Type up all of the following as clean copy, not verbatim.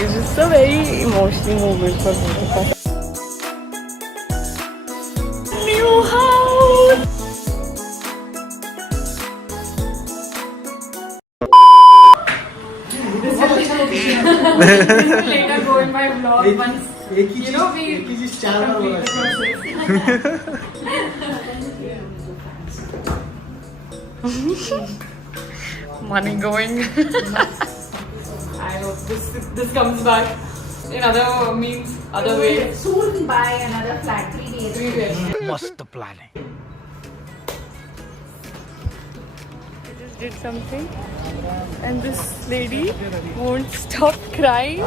It's just a very emotional moment for me. New house. This will later go in my vlog once. You know we complete the process. Money going. I hope this comes back in other means, other ways. Soon buy another flat, 3 days. 3 days. मस्त प्लान है. I just did something and this lady won't stop crying.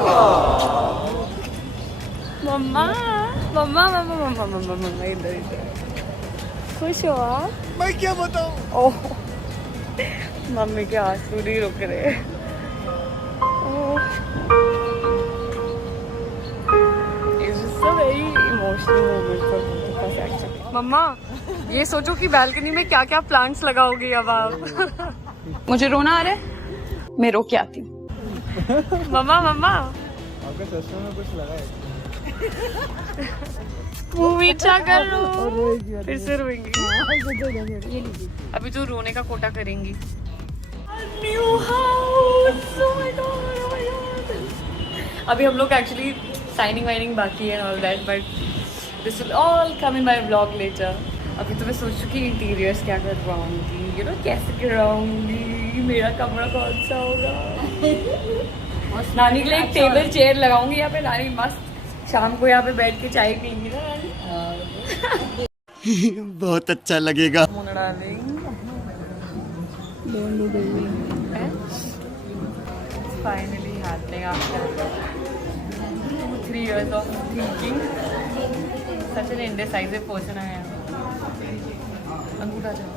Mama, mama, mama, mama, mama, mama, इधर इधर. खुश हो आप? मैं क्या बताऊं? ओह, मम्मी के आंसू नहीं रुक रहे. It's just a very emotional moment for both of us actually. मम्मा, ये सोचो कि बालकनी में क्या क्या प्लांट्स लगाओगी अब आप. मुझे रोना आ रहा है, मैं रो के आती हूँ. मम्मा मम्मा, आपके चश्मे में कुछ लगा है? मुँह मीठा कर रो, फिर से रोएंगी. अभी तो रोने का कोटा करेंगी. New house, oh my god, oh my god. अभी हम लोग एक्चुअली साइनिंग वाइनिंग बाकी है all that, but this will all come in my vlog later. अभी तो मैं सोच चुकी इंटीरियर्स क्या करवाऊंगी, यू नो कैसे करवाऊंगी, मेरा कमरा कौन सा होगा. नानी के लिए एक टेबल चेयर लगाऊंगी यहाँ पे. नानी मस्त शाम को यहाँ पे बैठ के चाय पीएंगी ना नानी. बहुत अच्छा लगेगा. Mona darling, finally happening after 3 years of thinking. Such an indecisive person I am. अंगूठा जाओ.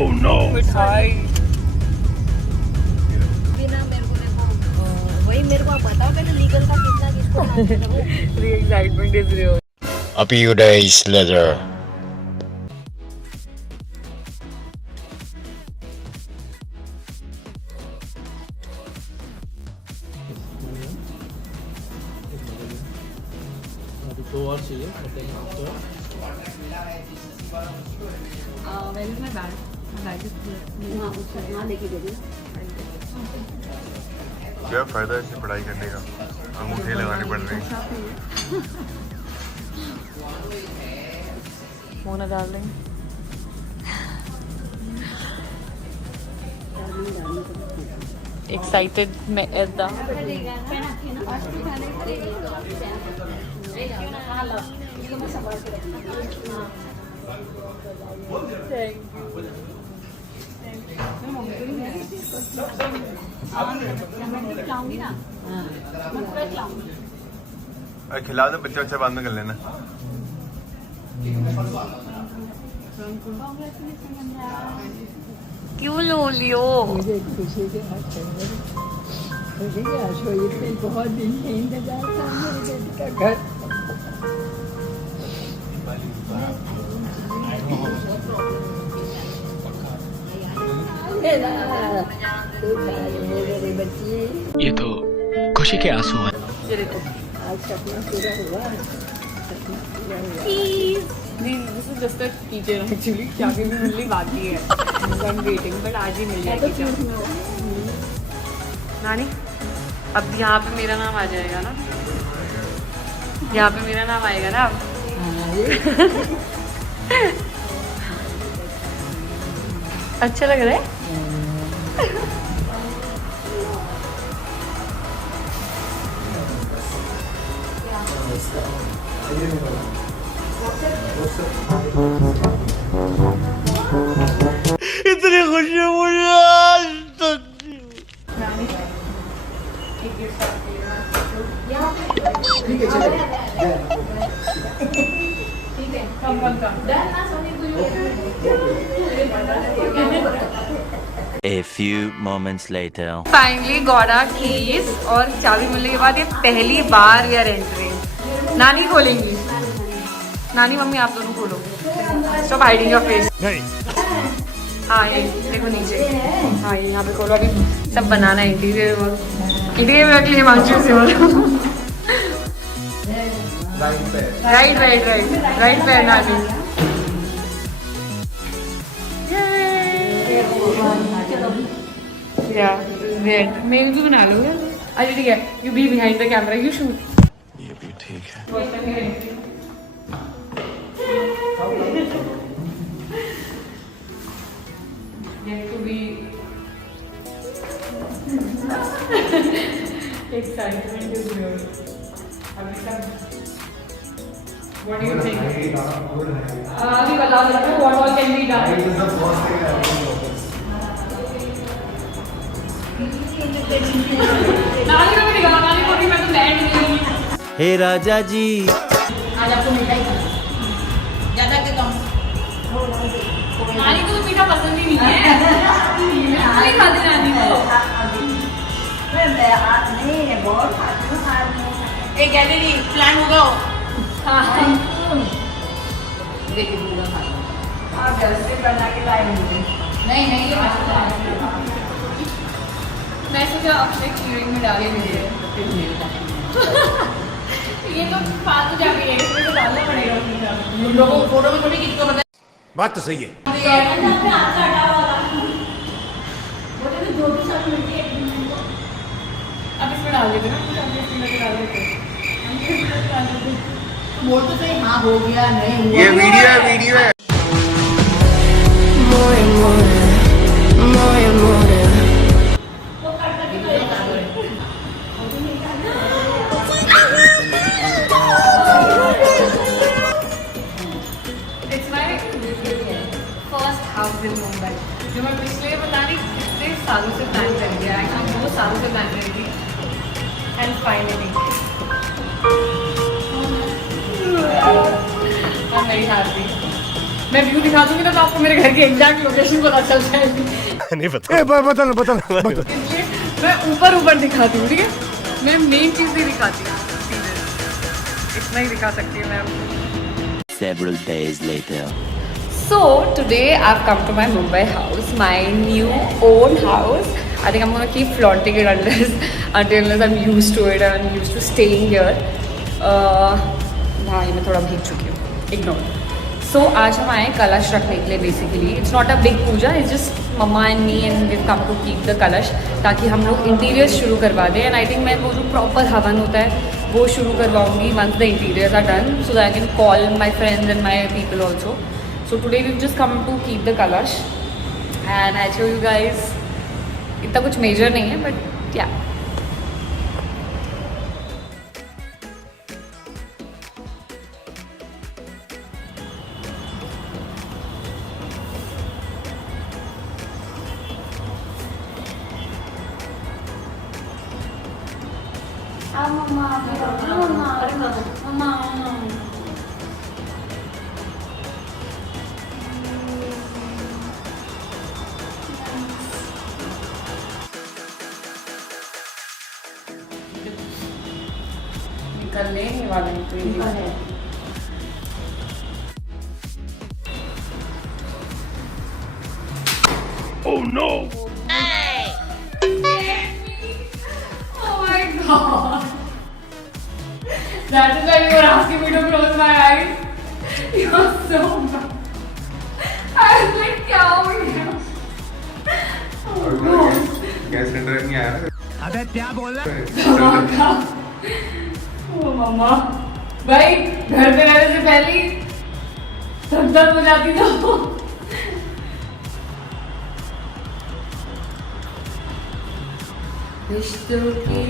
Oh no. मिठाई. बिना मेरे को देखो, वही मेरे को आप बताओ पहले लीगल का कितना किसको The excitement is real. A few days later. तो और चाहिए Where is my bag? My bag is here. वहाँ लेके दे दी. क्या फायदा ऐसी पढ़ाई करने का, अंगूठे लगाने पड़ रहे हैं. Mona darling. Excited मैं ऐदा. खिला दो बच्चे, बच्चे बाद में कर लेना. क्यों लो लियो? मुझे खुशी के बहुत दिन से इंतजार था मेरे बेटी का घर. मेरे बच्ची, ये तो खुशी के आंसू हैं. आज सपना पूरा हुआ. This is just a teacher actually. क्या भी मिलनी बाकी है. I'm waiting, but आज ही मिल जाएगी. नानी, अब यहाँ पे मेरा नाम आ जाएगा ना? यहाँ पे मेरा नाम आएगा ना अब? अच्छा लग रहा है? इतनी खुशी मुझे आज तक. A few moments later. Finally got our keys और चाबी मिलने के बाद ये पहली बार we are entering. नानी खोलेंगी. नानी मम्मी आप दोनों खोलो. Stop hiding your face. नहीं. हाँ ये देखो नीचे, हाँ ये यहाँ पे खोलो, अभी सब बनाना है इंटीरियर वर्क, इंटीरियर वर्क के लिए हिमांशु से बोलो। राइट राइट राइट राइट पे नानी। या मेरे भी बना लो यार। अच्छा ठीक है, you be behind the camera, you shoot. ये भी ठीक है। You have to be excitement is real. What do you think? अभी बता सकते हो what all can be done. नानी को भी दिखाओ, नानी को भी मैं तो लैंड नहीं। हे राजा जी, आज आपको मिठाई खाना ज्यादा के कम। नानी को तो मीठा पसंद ही नहीं है। नहीं खाती नानी को। एक गैलरी प्लान होगा वो। हाँ देखिए पूरा खा लो। नहीं नहीं ये मैं सोचा अपने चीरिंग में डाली हुई है। ये तो फालतू जाके एक में तो डालना पड़ेगा। लोगों को फोटो में थोड़ी किसी को पता बात तो सही है। अब इसमें डाल देते ना, कुछ अपने इसमें डाल देते। बोल तो सही, हाँ हो गया नहीं हुआ। ये वीडियो है, वीडियो है। It's my first house in Mumbai, जो मैं पिछले पता नहीं कितने सालों से प्लान कर रही है, एक्चुअली 2 सालों से प्लान कर रही थी, and finally I'm very happy. मैं व्यू दिखा दूंगी ना तो आपको मेरे घर की एग्जैक्ट लोकेशन पता चल जाएगी। नहीं पता। बता इसलिए मैं ऊपर दिखाती हूँ, ठीक है? मैं मेन चीज़ नहीं दिखाती हूँ, इतना ही दिखा सकती हूँ मैं। several days later. So today I've come to my Mumbai house, my new own house. I think I'm gonna keep flaunting it until I'm used to it and I'm used to staying here. हाँ ये मैं थोड़ा भीग चुकी हूँ, ignore. So आज हम आए कलश रखने के लिए basically. It's not a big Puja, it's just mama and me and we've come to keep the कलश ताकि हम लोग interiors शुरू करवा दें. And I think मैं वो जो proper हवन होता है वो शुरू करवाऊँगी once the interiors are done, so that I can call my friends and my people also. So today we've just come to keep the kalash and I'll show you guys. इतना कुछ major नहीं है but yeah. निकलने ही वाले हैं तो ये Oh no! Oh my god! That is why you were asking me to close my eyes. You're so bad. I was like, क्या हो गया? Oh no! गैस सिलेंडर नहीं आया ना? अबे क्या बोल रहा है? ओ मम्मा, भाई घर पे रहने से पहले धक हो जाती तो रिश्तों की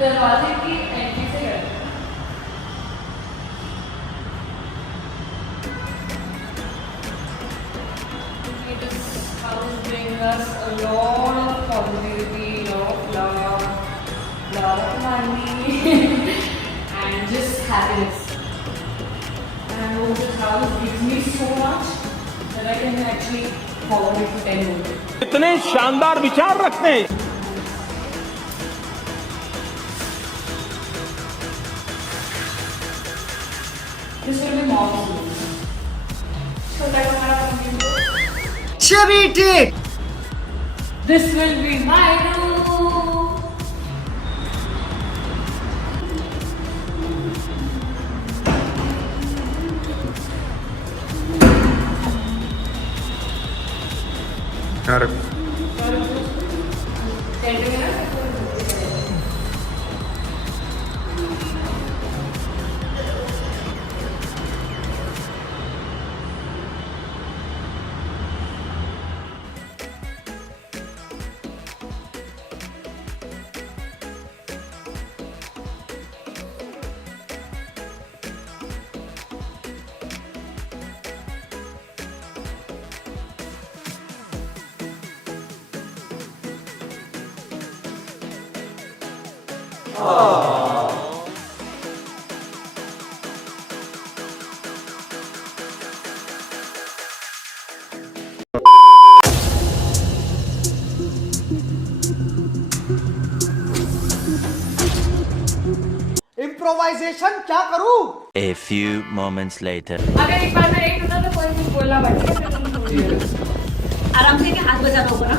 दरवाजे की एंट्री से करते हैं। This house brings us a lot of positivity, lot of love, lot of money, and just happiness. And I hope this house gives me so much that I can actually follow it to 10 more. इतने शानदार विचार रखते हैं। This will be mom's room. सभी ठीक। This will be my room. यार इम्प्रोवाइजेशन क्या करूं? A few moments later. अगर एक बार में एक होता तो कोई कुछ बोलना पड़ेगा। आराम से हाथ बजा लो ऊपर।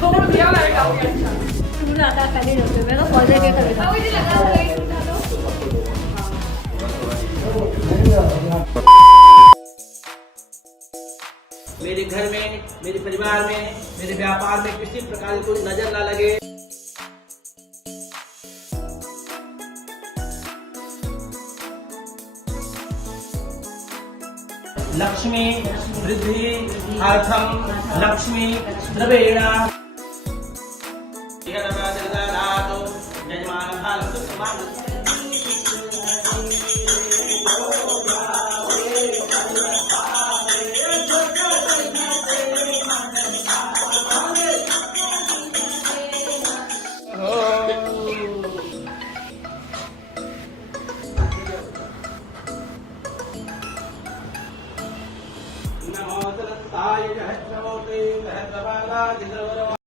थोड़ा दिया मेरे काफी अच्छा। तूने आता खाली रखे मैं तो सोचे के करे था। मुझे लगा था एक उठा लो। मेरे घर में, मेरे परिवार में, मेरे व्यापार में किसी प्रकार की कोई नजर ना लगे। लक्ष्मी वृद्धि अर्थम लक्ष्मी द्रवेण नमो सरस्वती सहस्रमूर्ति सहस्रपाला